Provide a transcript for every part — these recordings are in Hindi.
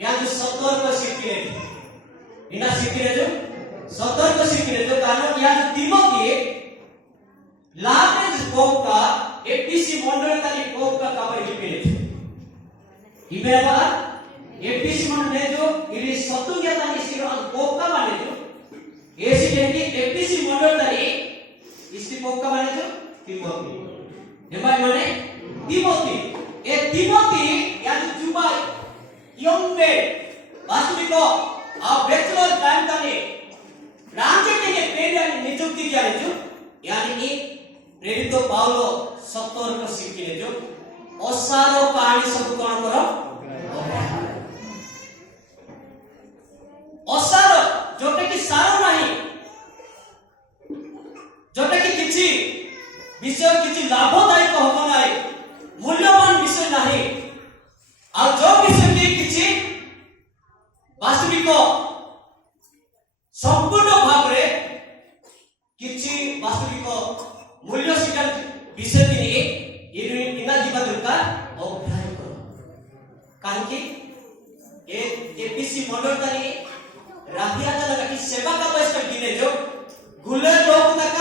या जो सतर्क शिखिले इना शिखिले जो सतर्क शिखिले जो कारण या जो तिमोथी लाटेज कोका एपीसी मंडल तरी कोका काबर शिखिले इबेरा एपीसी मंडल जो इरी सतुंग्या तनी सिरो कोका माने जो एसी डेंगी एपीसी मंडल तरी इसकी कोका माने जो तिमोथी एबार माने तिमोथी ए तिमोथी या जो जुबा young man वास्तविक आप बैचलर टाइम तने रांचे के पेड़ यानी नियुक्ति क्या है जो यानी कि प्रेरित पाउलो सत्तर को सीखने जो ओसारो कहानी सब कौन करो ओसारो जोटे की सारो नहीं जोटे की किसी विषय किसी लाभदायक होगा नहीं मूल्यवान विषय नहीं और जो विषय की किसी वास्तविक संपूर्ण भाव रे किसी वास्तविक मूल्य शिकार विषय के लिए इना जीवन दरकार अभ्यास करो कारण कि एपीसी मंडल तरी राधिया तक की सेवा का बस कर दिने जो गुले लोग तक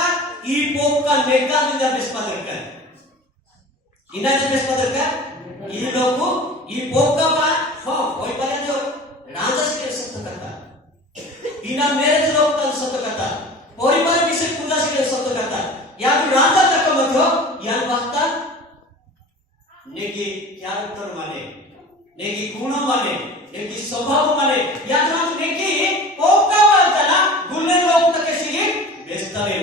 ई पोक का नेका दुनिया बेस्पा दरकार इना जो बेस्पा दरकार ई लोग को ई पोक का बा हो कोई पहले जो राजस के सत्य करता बिना मैरिज लोग का सत्य करता परिवार विषय पूजा से सत्य करता या तो राजा तक मध्य यान वक्ता नेकी कैरेक्टर माने नेकी गुण माने नेकी स्वभाव माने या तो नेकी पोका वाला गुले लोग तक ऐसे व्यस्त रहे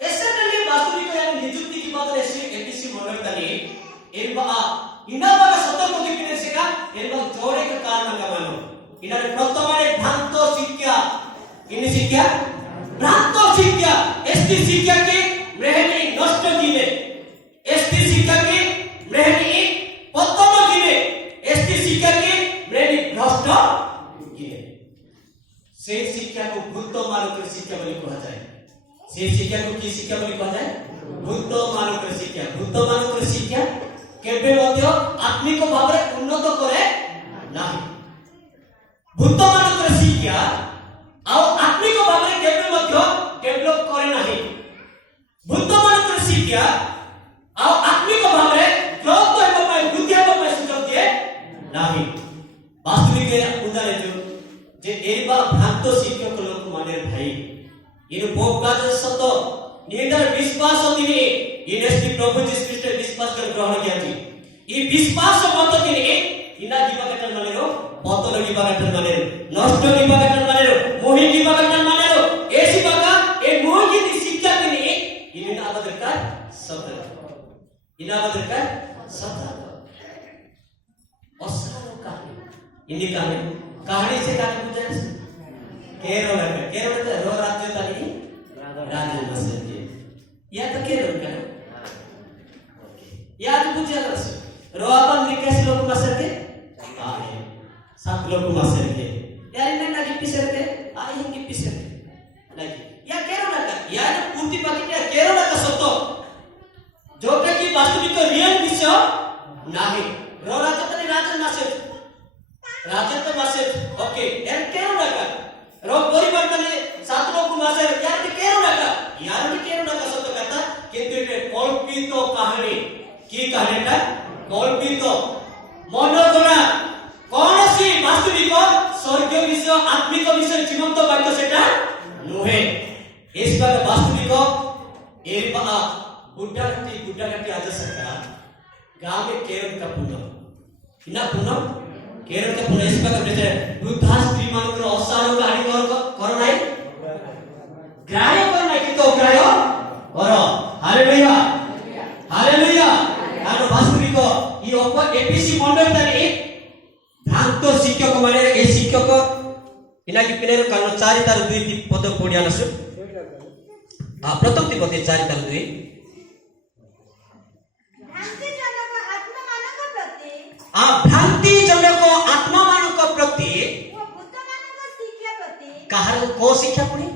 ऐसे नहीं वास्तविक यानी नियुक्ति की बात ऐसे एपीसी मॉडल तनी इना बागा सतर्क को दिखने से का एरबा जोड़े का कारण का मानो इना प्रथमाने भ्रांतो शिक्षा इन्हें शिक्षा भ्रांतो शिक्षा एसटी शिक्षा के रहने नष्ट किने एसटी शिक्षा के रहने पतन किने एसटी शिक्षा के रहने भ्रष्ट किने से शिक्षा को भूत मानव शिक्षा बोली कहा जाए से शिक्षा को की शिक्षा बोली कहा जाए भूत मानव शिक्षा केबे मध्य आत्मिक भाव रे उन्नत करे नाही भूत मानव शिक्षा आ आत्मिक भाव रे केबे मध्य डेवलप करे नाही भूत मानव शिक्षा आ आत्मिक भाव रे ग्रोथ हेबा पाए बुद्धि हेबा पाए सुযোগ दिए नाही वास्तविक उदाहरण जो जे एबा भ्रांत शिक्षक लोक माने भाई इन पोका सत निडर विश्वास दिने इनेस्टी प्रभु जीसस ख्रीष्ट विश्वास कर ग्रहण किया थी ई विश्वास मत दिने इना जीवा कटन माने रो पतन जीवा कटन माने रो नष्ट जीवा कटन माने रो मोहि जीवा कटन माने रो ऐसी बाका ए मोहि की शिक्षा दिने इना आदर का सत्य इना आदर का सत्य असारो कहानी इनी कहानी से कहानी बुझे केरल का रो राज्य तनी राज्य बसे या तो केरल का या तो बुझे रस रो अपन निकेश लोग बसे के आए सात लोग बसे के यार इन्हें ना की पिसर के आई हम की पिसर लगी या केरल का या तो पूर्ति पाकी क्या केरल का सत्तो जो कि वास्तविक रियल विषय नाही रो राज्य तनी राज्य तो बसे ओके यार केरल का रो परिवर्तन सात लोग मासे यार के केरो का सत्य कथा किंतु ये कल्पित कहानी की कहानीटा कल्पित मनोगणा कौन सी वास्तविक स्वर्ग विषय आत्मिक विषय जीवंत वाक्य सेटा नोहे इस पर वास्तविक एरबा बुड्ढागट्टी आज सरकार गांव में केरल का पुनः इना पुनः केरल का पुनः इस पर कहते वृद्धा स्त्री मानकर असारो कहानी करो नहीं ग्राह्य करो नहीं किंतु ग्राह्य करो हालेलुया कारण वास्तविक ये ओपर एपीसी मंडल तनी भ्रांत शिक्षक माने ए शिक्षक इना की पिनेर कारण 4 तार 2 पद पढिया नसु प्रथम ती पद 4 तार 2 भ्रांति जनक आत्मा मानक प्रति कहार को शिक्षा पड़ी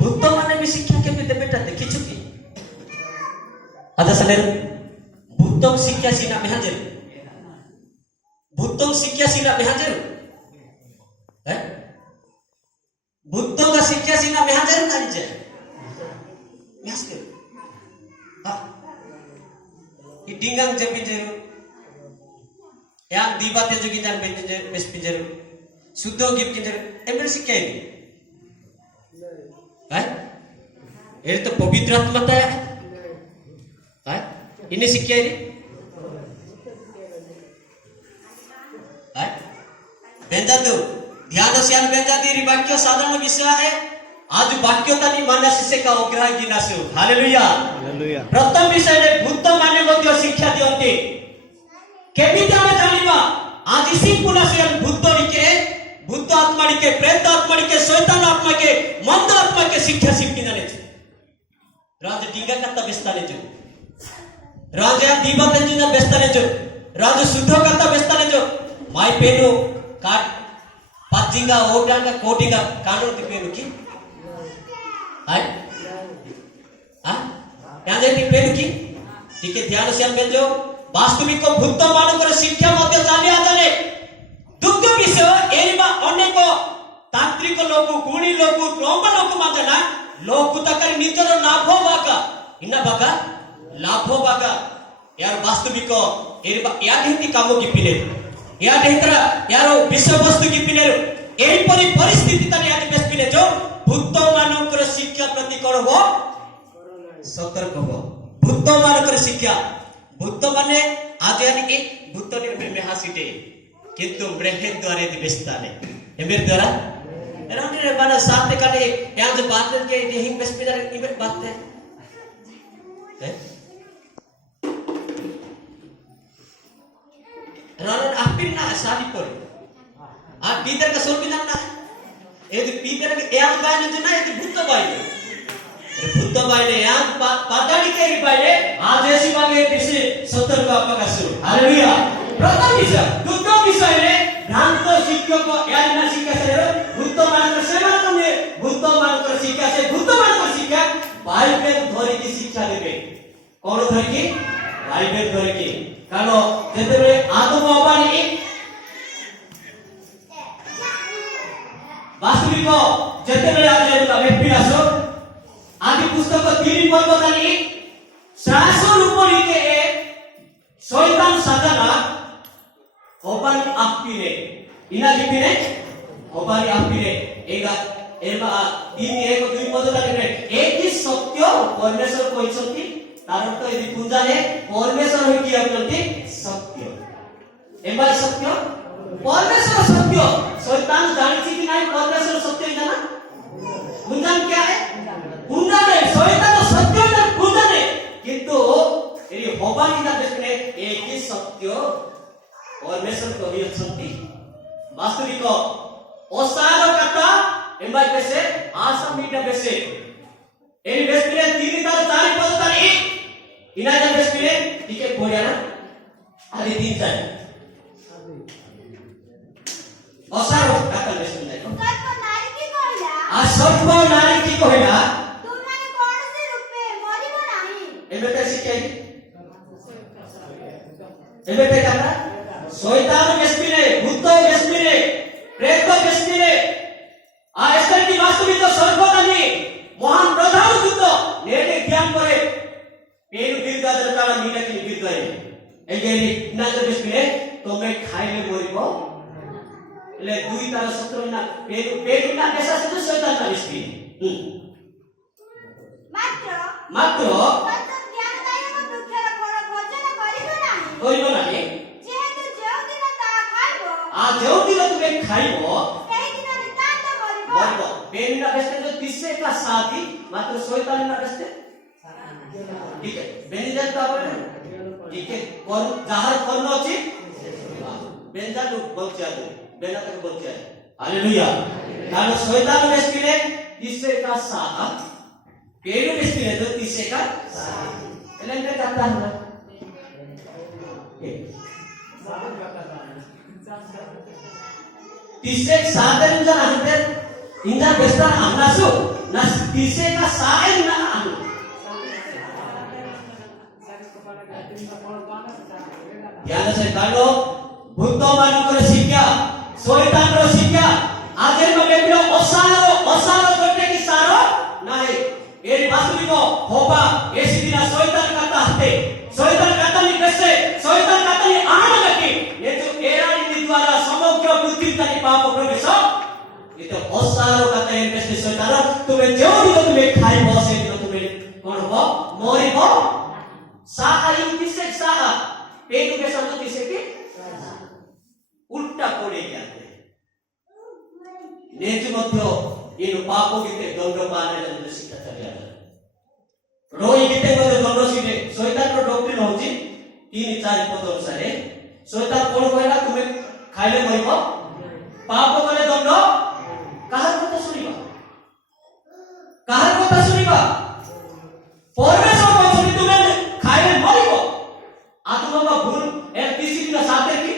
भूत माने भी शिक्षा के भी बेटा देखि चुकी अदा सने भूत शिक्षा सीना में हाजिर भूतों शिक्षा सीना मेहाजर है भूतों का शिक्षा सीना मेहाजर kan je mehasker ha idingang je pinjeru yang dibate jogi jan pinjeru bes pinjeru sudo gip pinjeru ember शिक्षा ini है ये तो पवित्र आत्मा है ini शिक्षा ini है बेंजा तो ध्यान से बेंजा दी वाक्य साधारण विषय है आज वाक्य तानी मानसिक का अग्रह गिनासु हालेलुया हालेलुया प्रथम विषय रे भूत माने मध्य शिक्षा दियंते केमिति हम जानिबा आज इसी पुनसियन भूत निके भूत आत्मा निके प्रेत आत्मा निके शैतान आत्मा के मंद आत्मा के शिक्षा शिक्षी जाने छे राज डिंगा कत्ता बेस्ताने जो राजा दीवा तंजुना बेस्ताने जो राज शुद्ध कत्ता बेस्ताने जो माय पेनु काट पाजिंगा ओडांगा कोटिंगा कानो तिपेनु की हाय हां यादे तिपेनु की ठीक है ध्यान से हम बेजो वास्तविक को भूत मानकर शिक्षा मध्य जाने आदाने दुख विषय एरिबा अनेक तांत्रिक लोक गुणी लोक क्रम लोक माजना लोक तकर निजर लाभ बाका इना बाका लाभ बाका यार वास्तविक एरिबा या हिंदी कामो की पिने या देहतरा यारो विषय वस्तु की पिने एई परि परिस्थिति तने आज बेस पिने जो भूत मानकर शिक्षा प्रति करबो सतर्क हो भूत मानकर शिक्षा भूत माने आज यानी कि भूत ने में हासिटे किंतु ब्रह्म द्वारे दिबस्ताने एमेर द्वारा एराने रे बाना साथे काटे यान जो बात के हिंग बेस पिने इमे बात है रानन आपिन ना शादी पर आ पीतर का सोल बिना ना ए पीतर के याद बाय न ना ए भूत बाय रे भूत बाय ने याद पादाड़ी के बाय आज ऐसी बागे किसी सत्तर का आपका शुरू हालेलुया प्रथम विषय दूसरा विषय रे भ्रांत शिक्षक को याद ना शिक्षा से भूत मानकर सेवा करने भूत मानकर शिक्षा से भूत मानकर शिक्षा बाइबल धरि की शिक्षा देबे कोन धरि की बाइबल धरि की कानो जेतेबे आदम अबानी वास्तविक जेतेबे आले तबे पिरासो आदि पुस्तक 3 पर्व तानी शासो रूपरी के शैतान साधना अबानी आपिने इना दिपिने अबानी आपिने एगा एबा 3:1-2 पद तानी एक ही सत्य परमेश्वर कहछंती तार तो यदि पूजाने परमेश्वर होई किया करते सत्य एबा सत्य परमेश्वर सत्य शैतान जानिछि कि नहीं परमेश्वर सत्य है ना पूजन क्या है पूजा नहीं शैतान सत्य है पूजा नहीं किंतु यदि होबानी ना देखने एक ही सत्य परमेश्वर को ही सत्य वास्तविक ओसारो कथा एबा बेसे आसम मीटा बेसे एनी बेसपिरे 3-4 पद तानी इना जा बेसपिरे ठीक है बोलिया ना आदि 3 जाय असारो काका बेसपिरे सर्व नारी की कहला आ सर्व नारी की कहला तुमने कोन से रूपे मरिबो नाही एबे ते शिखे एबे ते काका शैतान बेसपिरे भूत बेसपिरे प्रेत बेसपिरे आ एस्तर की वास्तविक सर्व नारी महान प्रधान दूत नेटे ज्ञान करे पेनु बिरदादर काला मीना की बिरदाय एगेरी नाजर बिस्मिले तो मैं खाइले मोरिबो ले दुई तार सत्र ना पेनु ना कैसा से तो शैतान ना बिस्मिले मात्र तत्व ज्ञान दायक वृक्षर फल भोजन करिबो नाही करिबो नाही जेहेतु जेउ दिन ता खाइबो आ जेउ दिन तुमे खाइबो एई दिन नितांत मरिबो पेनु ना बेस्ते जो तिसे का साथी मात्र शैतान ना बेस्ते ठीक है बेनिजन तो आपण ठीक है कोन जहार करनो अछि बेनजा लोग बच्चा दे बेना तक बच्चा है हालेलुया कारण शैतान बेस्तिले तिसे का साथ पेनु बेस्तिले जो तिसे का साथ एलेंगे कथा है तिसे साधन जन हंते इंजा बेस्ता हमनासु ना तिसे का साइन ना आनु ध्यान से काढो ଭୂତ ମାନଙ୍କର ଶିକ୍ଷା ଶୈତାନର ଶିକ୍ଷା ଆଜି ବ୍ୟକ୍ତିର ଅସାର ଗୋଟେ କି ସାର ନାହିଁ এর বাস্তবিক হবা এসি দিনা শয়তান কাটা হাতে শয়তান কাটালি কেসে শয়তান কাটালি আনা নাকি নেজু এরানি দ্বারা সমগ্র পৃথিবীতে পাপ প্রবেশ এটা অসার কাটা এর কেসে শয়তান তুমি যেও দিন তুমি খাইব সেই দিন তুমি কোন হব মরিব সাহা ইউতিসে সাহা পেটু কে সাথে দিছে কি উল্টা পড়ে গেছে নেজু মধ্য এর পাপ গিতে দণ্ড পানে জন্য শিক্ষা চালিয়ে रोई गीते मध्य दंड सीने शैतान रो डॉक्ट्रिन होची 3-4 पद अनुसार शैतान कोन कहला तुमे खाइले मरिब पाप कले दंड काहर কথা শুনিবা परमेश्वर कहछन तुमे खाइले मरिब आत्मा भूल ए डिसिप्लिन साथे की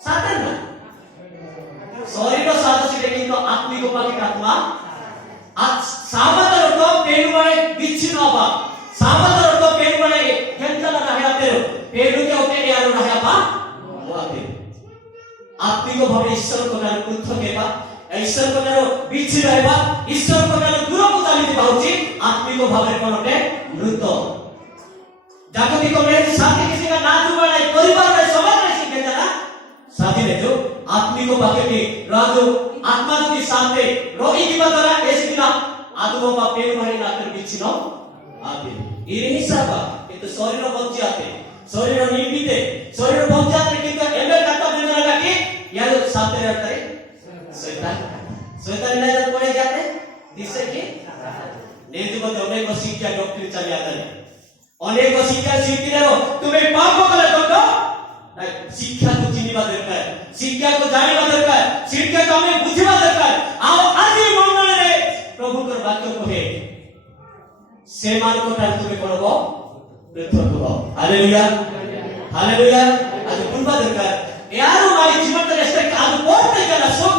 साथे ना शरीर साथे सीने किंतु आत्मिक पाके आत्मा सामतर तो पेरुवाळे बिच्छिन्न हवा सामतर तो पेरुवाळे केंतला राहते पेरु के होते यार रहबा मोते आत्मिक भावे ईश्वर को नाम पृथक हेबा ईश्वर को नाम बिच्छिन्न हेबा ईश्वर को नाम दूर को चाली दिबाउची आत्मिक भावे कोनटे मृत जागतिक में शांति किसी का ना जुबाड़े परिवार में समाज में सीखे जाना साथी ने जो आत्मिक भावे की राजो आत्मा की शांति रोगी की बदला ऐसी दिना आत्मा का पेट भरे ना कर बिच्छिन्न आते ये हिसाब है तो शरीर बंची आते शरीर निर्मिते शरीर बंची आते किंतु एमएल काटा में लगा कि यार साथे रहता है शैतान ने जब पड़े जाते दिसे कि नेजु को अनेक शिक्षा डॉक्ट्रिन चली आता है अनेक शिक्षा शिखिले तुम्हें पाप कले तो शिक्षा को चिनिबा दरकार शिक्षा को जानिबा दरकार शिक्षा को हमें बुझिबा दरकार आओ आज मंडल रे प्रभु कर वाक्य कहे से मान को तार तुम्हें करबो पृथक हो हालेलुया हालेलुया आज बुझबा दरकार यारो मारी जीवन रे स्टेक आज कोते गला सो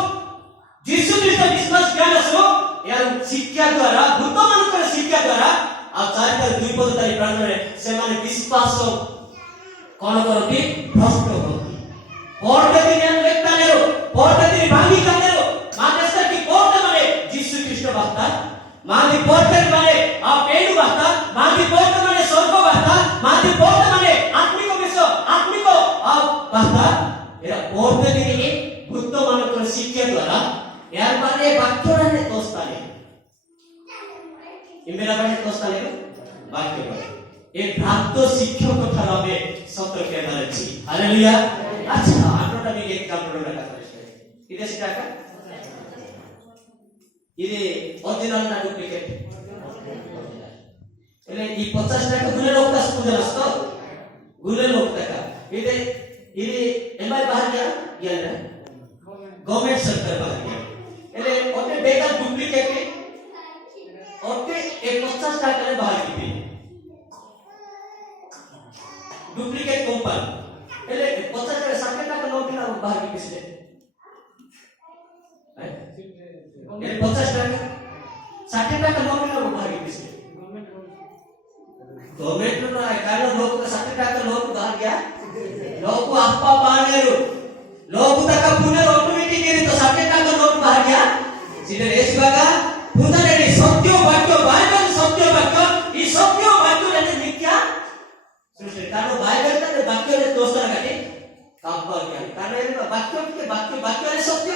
यीशु ख्रीष्ट विश्वास ज्ञान सो यार शिक्षा द्वारा भूत मानकर शिक्षा द्वारा आ चारिता दुई पद तारी प्राण रे से माने विश्वास कोन करती भ्रष्ट होती पढ़ते दिन लेखता नेरो पढ़ते दिन भांगी कानेरो मानेस्टर की पढ़ते माने यीशु ख्रीष्ट बाता माने पढ़ते माने आ पेड़ बाता माने पढ़ते माने स्वर्ग बाता माने पढ़ते माने आत्मिक विश्व आत्मिक आ बाता एरा पढ़ते दिन ए भूत मानकर शिक्षा द्वारा यार माने वाक्यराने तोस्ताने इमेरा बाने तोस्ताने वाक्य बाने ए भ्रांत शिक्षक ठार हमें सतर्क रहना अछि हालेलुया अच्छा आठटा में एक काम करना करते इधर से टाका इधे ओरिजिनल ना डुप्लीकेट એટલે ಈ 50 টাকা গুলে লোক কাজ করে আসতো গুলে লোক টাকা इधे इधे एमआई बाहर गया या ना गवर्नमेंट सरकार बाहर गया એટલે ઓતે બેગા ડુપ્લીકેટ ઓતે 50 টাকা લે बाहर की डुप्लीकेट कंपनी એટલે 50 টাকা 60 টাকা নোট না बाहर की किसने ये 50 টাকা 60 টাকা নোট না बाहर की किसने गवर्नमेंट ना कारण लोग का 60 টাকা নোট बाहर गया लोग को आपा पानेरो लोग तक पुणे ऑटोमेटिक के तो 60 টাকা নোট बाहर गया सीधे रेस बागा पुणे रे सत्य वाक्य बाइबल सत्य वाक्य ई सत्य वाक्य रे मिथ्या सृष्टि कारण बाइबल का वाक्य रे दोस्तर काटे काम कर गया कारण ये वाक्य रे सत्य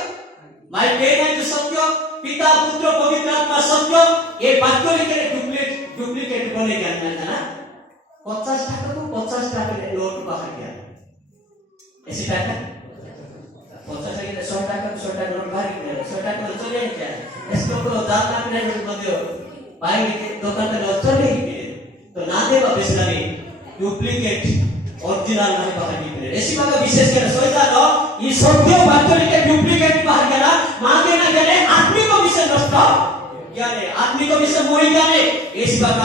माय पेन है जो सत्य पिता पुत्र पवित्र आत्मा सत्य ये वाक्य लिखे डुप्लीकेट बने गया ना 50 টাকা को 50 টাকা रे नोट बाहर गया ऐसे टाका 50 টাকা 100 টাকা 100 টাকা नोट बाहर गया 100 টাকা तो चले क्या इसको को दान ना मिले मध्य भाई दुकान पे चले तो ना देवा बेसलारी डुप्लीकेट ओरिजिनल नहीं बाहर निकले ऐसी बात विशेष कर सोचा लो ये सत्य वाक्य के डुप्लीकेट बाहर गया मांगे ना गए आत्मिक विषय नष्ट ज्ञाने आत्मिक विषय मोहि ज्ञाने ऐसी बात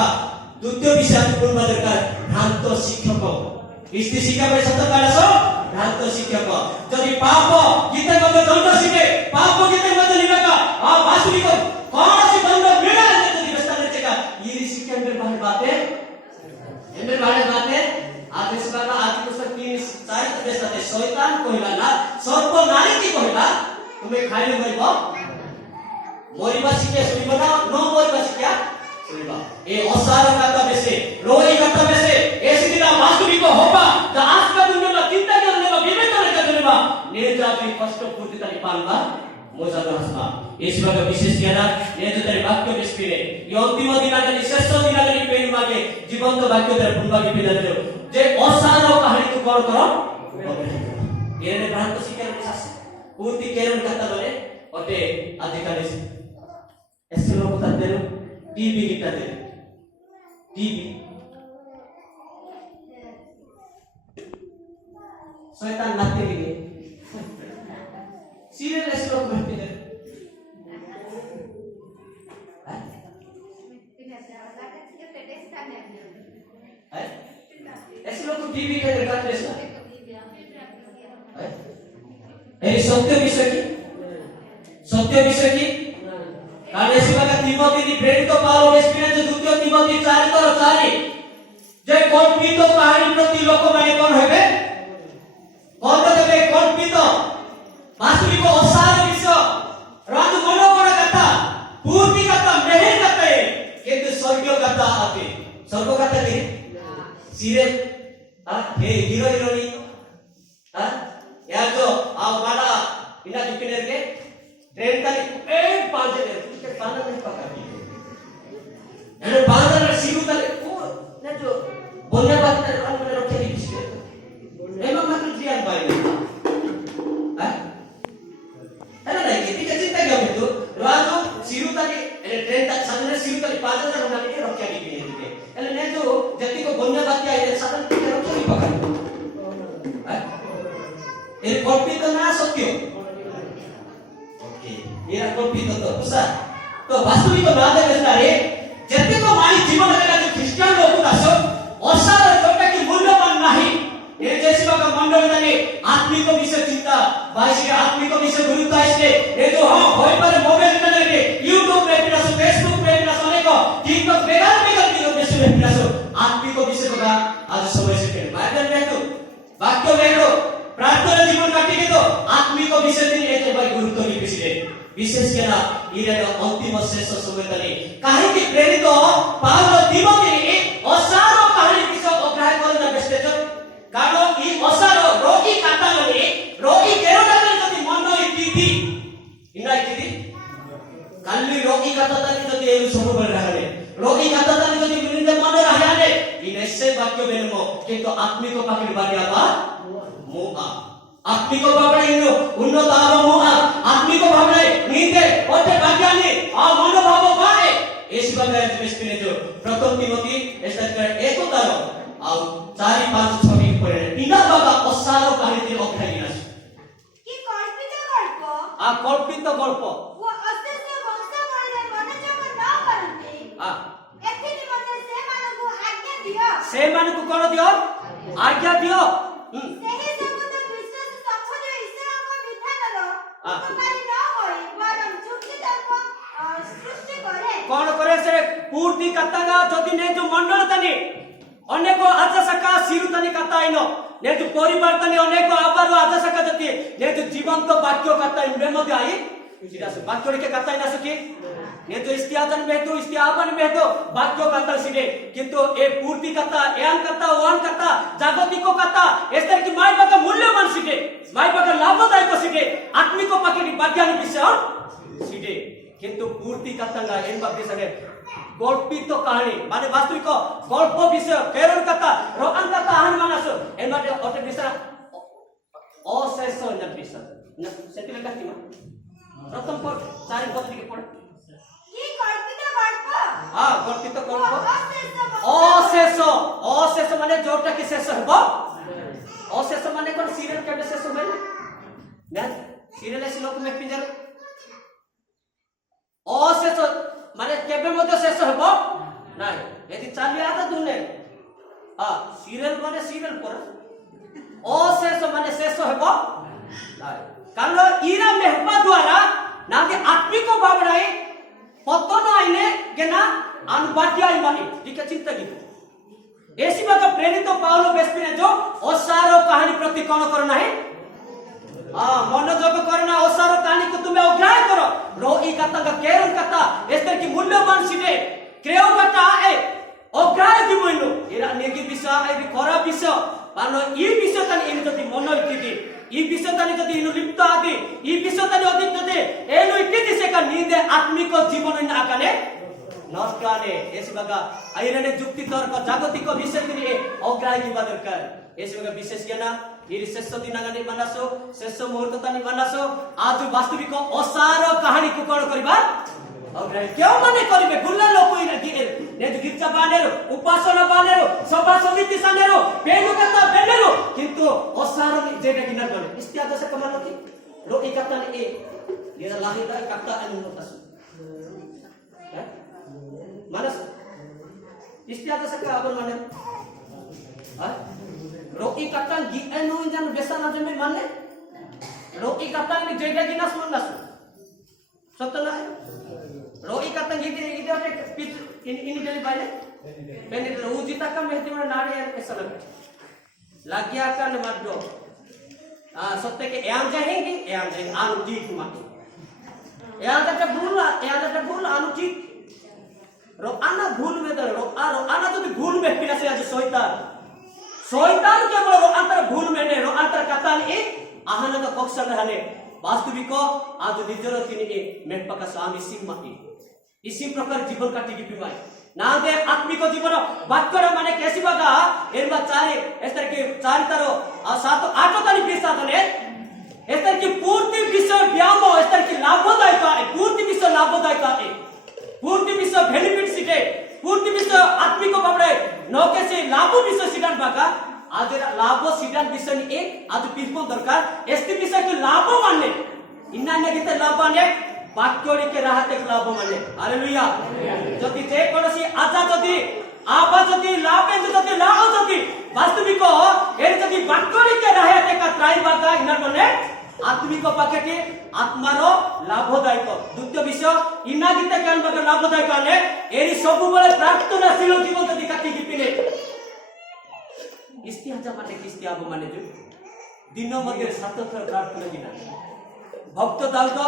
द्वितीय विषय पूर्ण दरकार भ्रांत शिक्षक इस्ती शिक्षा में सत्य कालसो भ्रांत शिक्षक यदि पाप गीते मध्य दंड शिखे पाप गीते मध्य निवेका आ वास्तविक कौन सी दंड मिला है यदि व्यवस्था नहीं चेका ये शिक्षा में बाहर बातें बातें आज इस बात आज पुस्तक 3 4 व्यवस्था शैतान कहला ना सर्प नारी की कहला तुम्हें खाइले मरिबो मरिबा शिखे सुनिबो ना नो मरिबा शिक्षा सुनिबा ए असार काता बेसे रोई काता बेसे ऐसी दिना वास्तविक होबा द आज का दुनिया में चिंता के अंदर विवेक करने का दुनिया ने जाति कष्ट पूर्ति तरी पालबा मोजा रसमा इस बात विशेष ज्ञान ने जो तरी वाक्य विस्पिने ये अंतिम दिन आगे श्रेष्ठ दिन आगे पेन मागे जीवन तो वाक्य तरी पुनवा के पिदा दे जे असार कहानी को कौन करो ये ने भ्रांत शिक्षा में सास पूर्ति केरन कहता बोले ओटे अधिकारी ऐसे लोग बताते हैं टीवी की कहते हैं टीवी शैतान नाते के लिए सीरियल ऐसे लोग बैठते हैं ऐसे लोग टीवी के रिकॉर्ड ऐसा सत्य विषय की कारण ऐसी बात तिमोथी दी प्रेरित पावलो एक्सपीरियंस द्वितीय तिमोथी 4:4 जे कल्पित कहानी प्रति लोक माने कोन हेबे कोन देबे कल्पित वास्तविक असार विषय राज मनो कोन कथा पूर्ति कथा मेहर कथा किंतु स्वर्ग कथा आते स्वर्ग कथा के सीरियल हे हीरो हीरोइन यार जो आओ माला बिना झुकने के ट्रेन का एक पांच दे के पाना नहीं पका अरे बांधर सिरु तले ओ ने जो बोलने बात कर मैंने रखे नहीं किसी एमा मात्र जियान पाई हां अरे नहीं कि चिंता क्या है तो राजो सिरु तले अरे ट्रेन तक सामने सिरु तले पांच दे होना नहीं रखे नहीं के अरे ने जो जति को बोलने बात क्या है साधन के रखे नहीं पका ये कल्पित ना सत्य ये कल्पित तो उसा तो वास्तविक नादे बेस्तारे जति को मारी जीवन का जो ख्रिस्टियन लोग दासो असार जोटा की मूल्यवान नहीं ये जैसे का मंडल ने आत्मिक विषय चिंता वाइसे आत्मिक विषय गुरुत्व इसने ये जो हम होय पर मोबाइल में लगे YouTube पे प्लस Facebook पे प्लस अनेक TikTok बेकार की विषय में प्लस आत्मिक विषय का आज समय से बाइबल में तो वाक्य में तो प्रार्थना जीवन काटिके तो आत्मिक विषय दिन एक बार गुरुत्व नहीं पिछले विशेष केना इरेर अंतिम शेष समय तले काहे कि प्रेरित पावलो तिमोथी असार कहानी विषय अग्राह्य करना बेस्तेछ कारण ई असार रोगी काटाले रोगी केरोटाले जति मन इति इना इति काल्ली रोगी काटाले जति एलु सबबल रहले रोगी काटाले जति मिलिंदे मन रहले इ निश्चय वाक्य बेनमो किंतु आत्मिक पाखिर बारियाबा मोहा आत्मिक भावना उन्नत आव मोहा आत्मिक भावना नीते ओटे भाग्यानी आ मनोभाव बारे एसी बारे बेस्पिने जो प्रथम तिमोथी ऐसा कर एक उतारो आ 4 5 6 पर बिना बाबा असारो कहानी दे अग्राह्य नास की कल्पित गल्प आ कल्पित गल्प वो अशेष वंश बोले मनोजग न करते आ एथि निमंते से मानकु आज्ञा दियो से मानकु कोन दियो आज्ञा दियो सेहि सबुत विश्वास सखज ईश्वरक विधानर उपकारी न होय वरम चुक्ति धर्म सृष्टि करे कोन करे से पूर्ति कत्तागा जदि ने जो मंडल तनी अनेक आजसका सिरु तनी कत्ता आइनो ने जो परिवार तनी अनेक आबार आजसका जति ने जो जीवंत वाक्य कत्ता इनमे मध्ये आई सीधा से वाक्य के कत्ता इना सके ने जो इस्तियाजन में तो इस्तियाबन में तो वाक्य कत्ता सिने किंतु ए पूर्ति कत्ता यान कत्ता वान कत्ता जागतिक कत्ता एस्तर की माय बाका मूल्यवान सिने माय बाका लाभदायक सिने आत्मिक पाके वैज्ञानिक विषय सिने किंतु पूर्ति कत्ता एन बाकी सने कल्पित कहानी माने वास्तविक गल्प विषय केरन कथा रोआन कथा आहान मानस एन माटे अटे विषय अशेष न विषय सेतिले काटिमा प्रथम पर 4 पद के पढ़ की कल्पित गल्प हां कल्पित गल्प अशेष माने जोटा की शेष हबो अशेष माने कोन सीरियल केबे शेष होबे ना सीरियल ऐसे लोक में पिंजर अशेष माने केबे मध्ये शेष हबो नाही यदि चालिया त दुने हां सीरियल माने सीरियल पर अशेष माने शेष हबो नाही कारण इरा मेहपा द्वारा नाके आत्मिक भावनाए पतन आइने गेना अनबाध्य आइ माने ठीक है चिंता की ऐसी बात प्रेरित पाउलो बेस्पिने जो ओसारो कहानी प्रति कौन करना है मनोजोग करना ओसारो कहानी को तुम्हें अग्राह्य करो रोई कथा का केरम कथा इस तरह की मूल्यवान सीधे क्रेओ कथा है अग्राह्य की बोलो इरा नेगी विषय है भी खराब विषय पानो ये विषय तनी इन जति मनो इतिथि ये विषय तनी जति इन लिप्त आदि ये विषय तनी अधिक जति एनो इतिथि से का नींदे आत्मिक जीवन इन आकाने नष्ट आने ऐसे बगा आयरने जुक्ति तर्क जागतिक विषय के लिए अग्राह्य की बात कर ऐसे बगा विशेष क्या ना ये शेष दिन आने बनासो शेष मुहूर्त तनी बनासो आज वास्तविक असार कहानी को कौन करिबा अग्राह्य क्यों माने करिबे गुल्ला लोक इन ने गिरजा बानेरो उपासना बानेरो सभा समिति सानेरो पेनु कथा बेनेरो किंतु असार जेटा किना बने इस्तियाद से कमानो की रो इकता ने ए ये लाहिदा कथा अनुमतासु मानस इस्तियाद से का अपन माने रोकी कथा गिएनो जन बेसना जमे माने रोकी कथा नि जेटा गिनास मननास सत्य ना रोकी कथा गिदे गिदे इन डेली बाइले पेने उजिता का मेहदी में नारी ऐसा लगे लाग्या का न मत सत्य के याम जाएंगे अनुचित मत याम भूल अनुचित रो आना भूल में रो आना तो भूल में पिना से आज शैतान के रो अंतर भूल में ने रो अंतर कथा ने आहना का पक्ष रहने वास्तविक आज निजर तिनी मेट पका स्वामी सिंह माटी इसी प्रकार जीवन काटी की पिमाई ना दे आत्मिक जीवन वाक्य माने कैसी बगा एरमा चारे इस तरह के चार तारो सात आठ तारी पिसा तने इस तरह की पूर्ति विषय व्यायाम इस तरह की लाभदायक है पूर्ति विषय लाभदायक है पूर्ति विषय बेनिफिट सीटे पूर्ति विषय आत्मिक बाबड़े नौके से लाभ विषय सीटान बाका आज लाभ सीटान विषय ने एक आज पीछे दरकार एस्ती विषय के लाभ मानने इन्ना ने कितने लाभ माने वाक्योड़ी के राहते के लाभ माने हालेलुया जति जे कोनसी आजा जति आबा जति लाभे जति लाभ जति वास्तविक एरी जति वाक्योड़ी के राहते का त्राई बागा इन्ना माने आत्मिक पाकेटी आत्मारो लाभदायक द्वितीय विषय इना गीता ज्ञान बागा लाभदायक आने एरी सबु बळे प्रार्थनाशील जीवन जति काटी गिपिने इस्तिहाजा माने किस्तियाब माने जो दिन मध्य सातथर प्रार्थना गिना भक्त दाऊद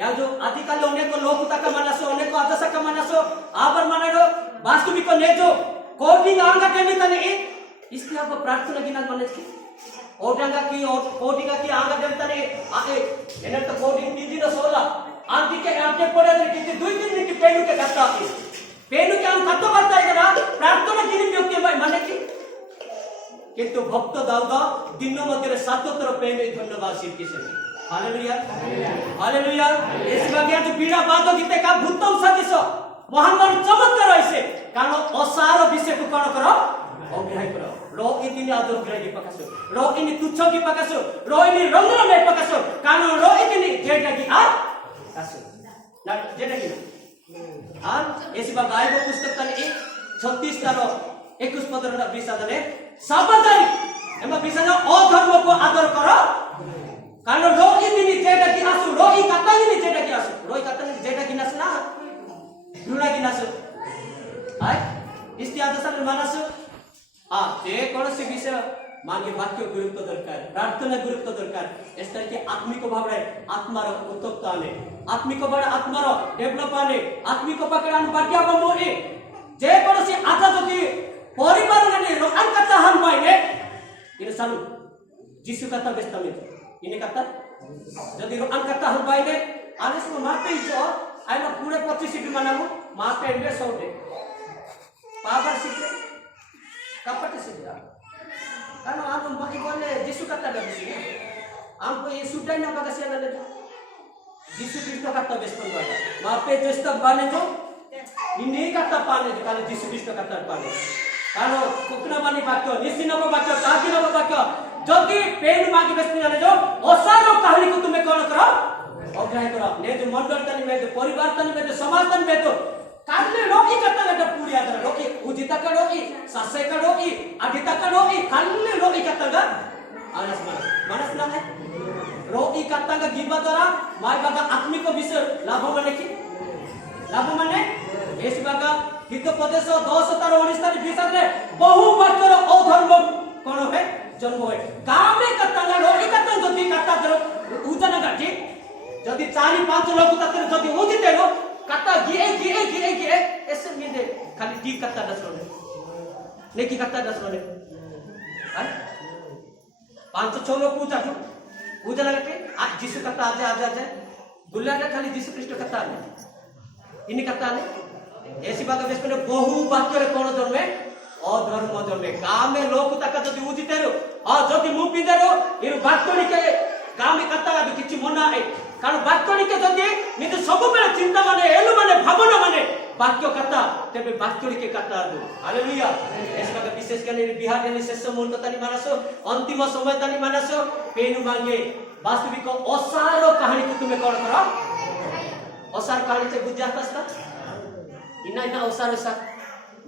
या जो आदिकाल अनेक लोक तक मानसो अनेक आदर्श का मानसो आबर मानेरो वास्तविक ने जो कोडिंग आंगा केनी तने इस्तिहाब प्रार्थना गिना माने ओडंगा की और कोडिंगा की आंगा देवता ने आके एने तो कोडिंग 3 दिन 16 आंटी के आंटे पड़े थे कि 2 दिन की पेनु के कथा पेनु के हम कतो करता है ना प्रार्थना गिनी व्यक्ति माने की किंतु भक्त दाऊद दिन मध्य सातोत्तर पेनु धन्यवाद सिद्धि से हालेलुया हालेलुया इस बागे जो पीड़ा बातो गीते का भूतम सदिश महान चमत्कार ऐसे कारण असार विषय को कौन करो अग्राह्य करो रो इतनी आदर ग्रह की पकासो रो इतनी तुच्छ की पकासो रो इतनी रंगना में पकासो कारण रो इतनी जेटा की आ कासो ना जेटा की आन ऐसी बात आए वो पुस्तक तने 36 तारो 21 पद 20 आदने साबधानी एमा बिसना अधर्म को आदर करो कारण रो इतनी जेटा की आसो रो ई कथा की जेटा की आसो रो ई कथा की जेटा की नसना ढूंढा की नसो आय इस्तियाद सन मानस जे कौनसी विषय मांगे वाक्य गुरुत्व दरकार प्रार्थना गुरुत्व दरकार इस तरह के आत्मिक भावरे आत्मार उत्तप्त आने आत्मिक भावरे आत्मार डेवलप आने आत्मिक पकड़ान वाक्य बमोने जे कौनसी आजा जति परिवार ने रोकान कथा हम पाइने इन सालू जिसु कथा बेस्ता में इने कथा जदि रोकान कथा हम पाइने आने से मारते ही जो आइना पूरे 25 सीट मानामु मारते इनवे सौदे पावर सीट कपट से दिया कारण हम माई बोले जिसु कथा बेसी हमको ये सुटाई ना बगसिया ना जिसु कृष्ण कथा बेस्तन बाटा मापे जस्त बाने जो इन्हीं कथा पाने जो कारण जिसु कृष्ण कथा पाने कारण कुकना बानी वाक्य निसिनव वाक्य कागिनव वाक्य जदि पेन मागी बेस्तन जाने जो असारो कहानी को तुम्हें कौन करो अग्राह्य करो ने जो मंडल तनी में जो परिवार तनी में जो समाज तनी में तो काले रोकी कथा लगा पूरी आदर रोकी उजिता का रोकी सासे का रोकी अदिता का रोकी काले रोकी कथा लगा मानस ना है रोकी कथा का गिबा द्वारा माय बागा आत्मिक विषय लाभ माने की लाभ माने ऐसी बागा हितोपदेश 10 तार 19 तार 20 रे बहु वाक्यर अधर्म कोन है जन्म है कामे कत्ता रोही कत्ता जदी कत्ता दर उजना गाठी जदी 4-5 लोग तते जदी उजिते रो कत्ता गिए ऐसे मिले खाली टी कत्ता दसरो ने की कत्ता दसरो ने 5-6 लोग पूजा लगते आज जीसु कत्ता आजे गुल्ला का खाली जीसु कृष्ण कत्ता ने इनी कत्ता ने ऐसी बात देश में बहु वाक्य रे कोन जन्मे अधर्म जन्मे काम में लोग तक जदी उजिते रो और जदी मु पिदे रो इ वाक्य के काम में कत्ता आ किछि मना है कारण वाक्य के जदी नित सब बेले चिंता माने एलु माने भावना माने वाक्य कथा तेबे वाक्य के कथा दो हालेलुया ऐसा का विशेष करने बिहार ने शेष मुहूर्त तनी मानसो अंतिम समय तनी मानसो पेनु मांगे वास्तविक असार कहानी को तुम्हें कौन करो असार कहानी से बुझाता इना असार सा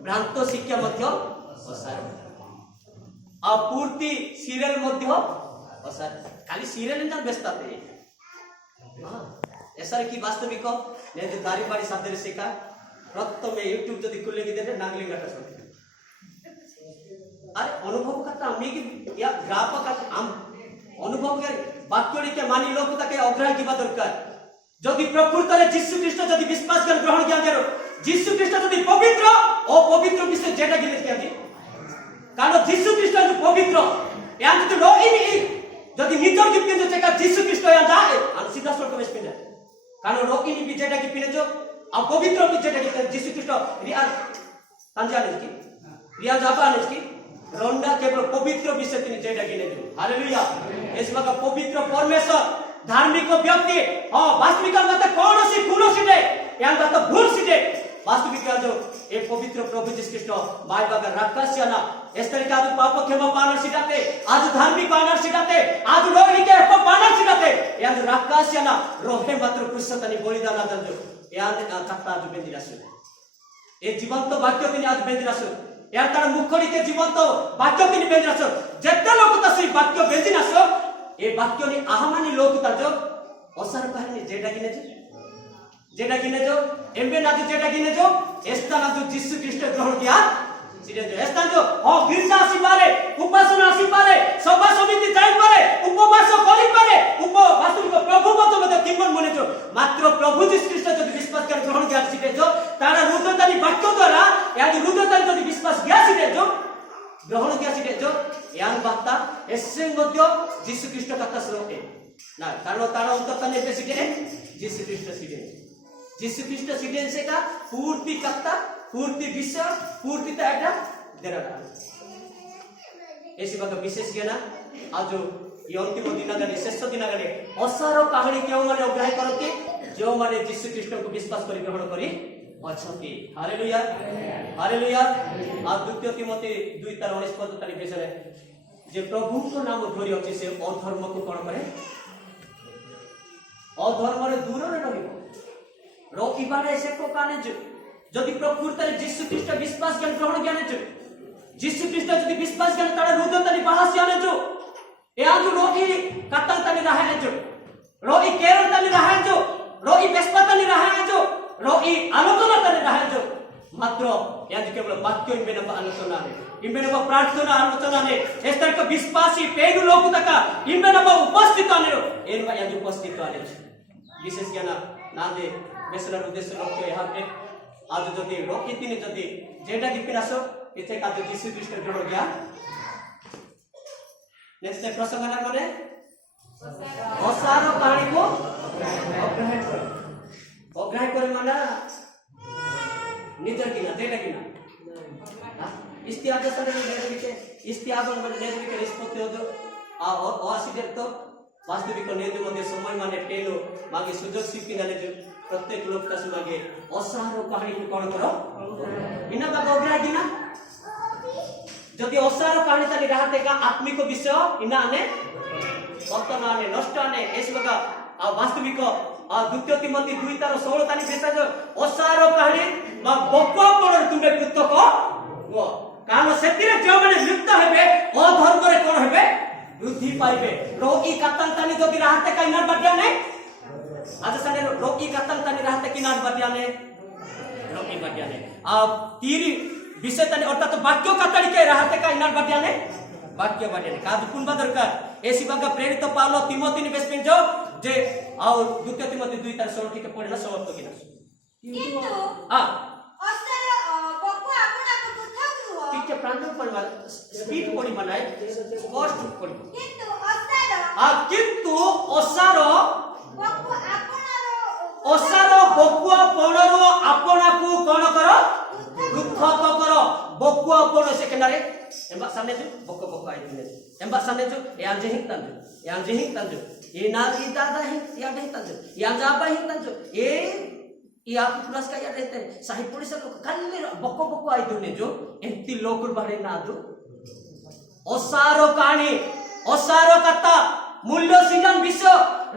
भ्रांत शिक्षा मध्य असार आ पूर्ति सीरियल मध्य असार खाली सीरियल न व्यस्त थे हां ऐसा की वास्तविक ने दारी बाड़ी सादर शिका रक्त में YouTube जदी खुले की देने नागलिंग घटा सकते अरे अनुभव करता मी की या ग्राफ का हम अनुभव के वाक्य के मानी लोग तक अग्रह की दरकार जदी प्रकृत रे यीशु कृष्ण जदी विश्वास कर ग्रहण किया करो यीशु कृष्ण जदी पवित्र ओ पवित्र विषय जेटा गिले किया जी कारण यीशु कृष्ण जो पवित्र या तो लो इन जदी नितर की पिन जो यीशु कृष्ण या जाए हम सीधा स्वर्ग में पिन कारण लो इन भी जेटा की पिन जो अब पवित्र भी जेटा की यीशु कृष्ण रिया तंजाने की रिया जापाने की रोंडा केवल पवित्र विषय तिनी जेटा गिले जो हालेलुया इसमें का पवित्र परमेश्वर धार्मिक व्यक्ति हां वास्तविक मत कौन सी गुण सिदे यान तो भूल सिदे वास्तविक जो ए पवित्र प्रभु यीशु कृष्ण माय बागा राक्षसयाना इस तरीका जो पाप क्षमा पाना सिदाते आज धार्मिक पाना सिदाते आज रोगी के पाना सिदाते यान राक्षसयाना रोहे मात्र कुशतनी बलिदान दंजो यान कत्ता जो बेंदिरासु ए जीवंत वाक्य तिनी आज बेंदिरासु यार तार मुखड़ी के जीवंत वाक्य तिनी बेंदिरासु जेते लोक त सही वाक्य बेंदिनासु ए वाक्य नि आहामानी लोक त जो असार कहनी जेटा गिने जो एम्बे ना जेटा गिने जो एस्ता ना जो यीशु कृष्ण ग्रहण किया सिरे जो एस्ता जो ओ गिरजा आसी पारे उपासना आसी पारे सभा समिति जाई पारे उपवास करि पारे वास्तविक प्रभु मत मत किमन मने जो मात्र प्रभु यीशु कृष्ण जदि विश्वास कर ग्रहण किया सिरे जो तारा रुद्रतानी वाक्य द्वारा या रुद्रतानी जदि विश्वास किया सिरे जो ग्रहण किया सिरे जो यान बाता एसे मध्य यीशु कृष्ण कथा श्रोते ना कारण तारा अंततने बेसिटे यीशु कृष्ण सिरे यीशु कृष्ण सिरे से का पूर्ति कथा पूर्ति विषय पूर्ति ताटा देरटा ऐसी बात विशेष किया ना आज ये अंतिम दिन गले शेष दिन गले असार कहानी क्यों माने अग्राह्य करके जो माने यीशु कृष्ण को विश्वास कर ग्रहण करी अछंती हालेलुया हालेलुया आ द्वितीय तिमोथी 2:19 पद तारी विषय जे प्रभु को नाम धरि अछि से अधर्म को कोन करे अधर्म रे दूर रे रहिबो रोकिबाने से को काने जदि प्रकृत रे यीशु कृष्ण विश्वास ज्ञान ग्रहण ज्ञान जो यीशु कृष्ण जदि विश्वास ज्ञान तारे हृदय बाहर आने जो या जो रोई कतल तनी रहे जो रोई केरल तनी रहे जो रोई बेस्पा तनी रहे जो रोई आलोचना तनी रहे जो मात्र या जो केवल वाक्य इनमें न आलोचना है इनमें न प्रार्थना आलोचना है इस तरह का विश्वासी पेगु लोग तक इनमें न उपस्थित आने रो इन या जो उपस्थित आने विशेष ज्ञान ना दे बेसलर उद्देश्य लक्ष्य यहां पे आज जदि रोकी तिनी जदि जेटा दिपिनासो इथे का यीशु कृष्ण ग्रहण किया नेक्स्ट प्रसंग ना माने असार कहानी को अग्रह करे माना निजर किना जेटा किना इस्तियाज सने नेजविके इस्तियाज माने नेजविके निष्पत्ति होदो आ आसीदे तो वास्तविक नेज मध्ये समय माने टेलो मागे सुजोग सिद्धि नाले जो प्रत्येक लोग का सुनागे असार कहानी को कोन करो इना बाग अग्रह किना जदि असार कहानी चली रहते का आत्मिक विषय इना आने वर्तमान आने नष्ट आने ऐसा वास्तविक द्वितीय तिमोथी 2:16 तानी भेसा जो असार कहानी मा बकपण तुमे पुस्तक वो कारण सेतिरे जो माने लिप्त हेबे अधर्म रे कोन हेबे वृद्धि पाइबे रोगी कतल तानी जदि रहते का इना बड्या ने आज सने रोगी कतल तानी रहते कि नाट बड्या ने रोटी बाडियाने अब तीरी विषय तने अर्थात वाक्य कतड़ी के रहते का इनार बाडियाने वाक्य बाडियाने काज कुनबा दरकार एसी बागा प्रेरित पावलो तिमोथी नि बेस पिंजो जे आउ द्वितीय तिमोथी 2:16 के पढ़ना समाप्त किना किंतु हां अस्तर बकु आपना को पुथक रुह ठीक है प्रांत पढ़वा स्पीड पढ़ी बनाए कष्ट पढ़ी किंतु अस्तर किंतु ओसारो बकु आपनारो ओसारो बकुआ पणरो आपनाकू कोन करो पृथक करो बकुआ पण से केनारे एंबा सामने जो बको बको आई दिने एंबा सामने जो यान जे हिक तंजो ये ना ई दादा ही या नहीं तंजो या जाबा ही तंजो ये आप प्लस का या रहते साहि पुलिस लोग कल्ले बको बको आई दिने जो एंती लोकुर बारे ना दो ओसारो कानी ओसारो कत्ता मूल्य सीजन विश्व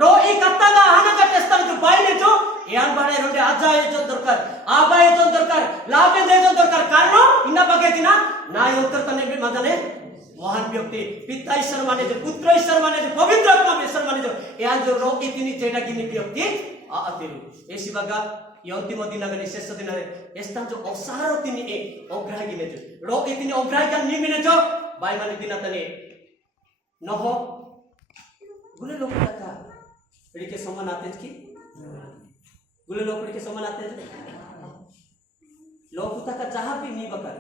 रो ई कत्ता का आना का टेस्टर जो बाइले जो यान बारे रोडे आजाए जो दरकार आबाए जो दरकार लाभे दे जो दरकार कारण इना बगे दिना ना उत्तर तने भी मजाने महान व्यक्ति पिता ईश्वर माने जो पुत्र ईश्वर माने जो पवित्र आत्मा ईश्वर माने जो यान जो रो इतनी जेडा गिनी व्यक्ति आतिरु एसी बगा ये अंतिम दिन अगर शेष दिन एस्ता जो असारो तिनी ए अग्राही गिने जो रो इतनी अग्राही का निमिने जो बाई माने दिन तने नहो गुले लोग का के सम्मान आते की गुले लोग के सम्मान आते लोग का जहां भी नहीं बकर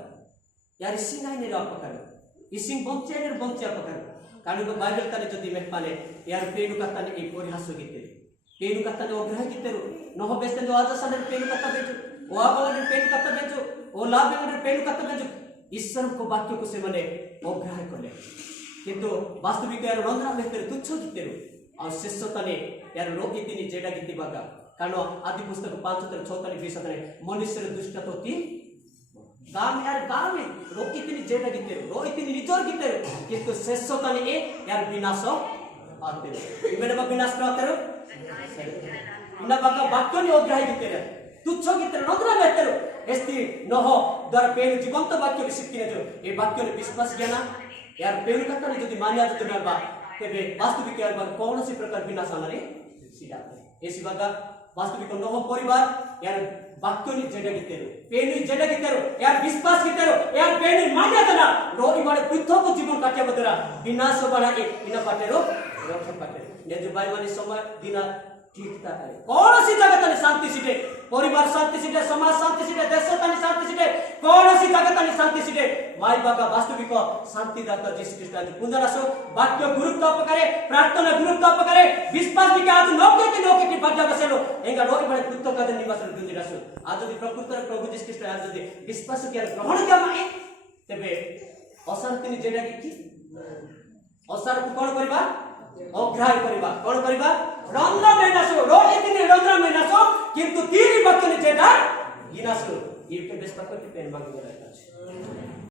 यार इसिंग आई नहीं रहा पकर इसिंग बंचे पकर कारण को बाइबल तने जदी में पाने यार पेनु का तने ए परिहास गीते पेनु का तने अग्रह गीते नहो बेस्ते जो आज साने पेनु का बेचो ओ आबले पेनु का बेचो ओ लाभ में पेनु का बेचो ईश्वर को वाक्य को से मने अग्रह करले किंतु वास्तविक यार रंध्रा में तुच्छ गीते और शिष्यतने यार रोगी तिनी जेडा गीति बागा कारण आदि पुस्तक 5:6-20 मनुष्य दुष्टता होती गाम यार गाम में रोगी तिनी जेडा गीते रोई तिनी निजोर गीते किंतु शिष्यतने ए यार विनाश आते इबेन बा विनाश आते इना बागा वाक्य नि अग्राही गीते तुच्छ गीते रंध्रा में एस्ती नहो दर पेन जीवंत वाक्य विसित किने जो ए वाक्य ने विश्वास ज्ञाना यार पेन कथा ने जदी मानिया जदी नबा तेबे वास्तविक यार बाग कौन सी प्रकार विनाश आनारे सीधा एसी बागा वास्तविक नहो परिवार यार वाक्य नि जेडा गीतेरो पेनी जेडा गीतेरो यार विश्वास गीतेरो यार पेनी मानिया दना रोई बारे पृथक जीवन काटिया बदरा विनाश बड़ा ए इना पाटेरो रक्षा पाटेरो ने जो बाई माने समय दिना ठीक था कौन सी जगत ने शांति सीटे परिवार शांति सीटे समाज शांति सीटे देश तने शांति सीटे कौन सी जगत ने शांति सीटे माई बाबा वास्तविक शांति दाता जीसस ख्रीष्ट पुनरासो वाक्य गुरुत्व अपकारे प्रार्थना गुरुत्व अपकारे विश्वास भी आज नौके की बजा बसेलो एंगा रोई बड़े पुत्र का निवास गुंजिरासो आज यदि प्रकृत प्रभु जीसस ख्रीष्ट आज यदि विश्वास के ग्रहण किया माई तबे अशांति नि जेडा की असार को कौन करबा अग्राही करबा कौन करबा रंध्र मेनासो रोई तिनी रंध्र मेनासो किंतु तीरी बच्चों ने जेडा गिनासो ये के बेस पर पेन मांगे रहता है।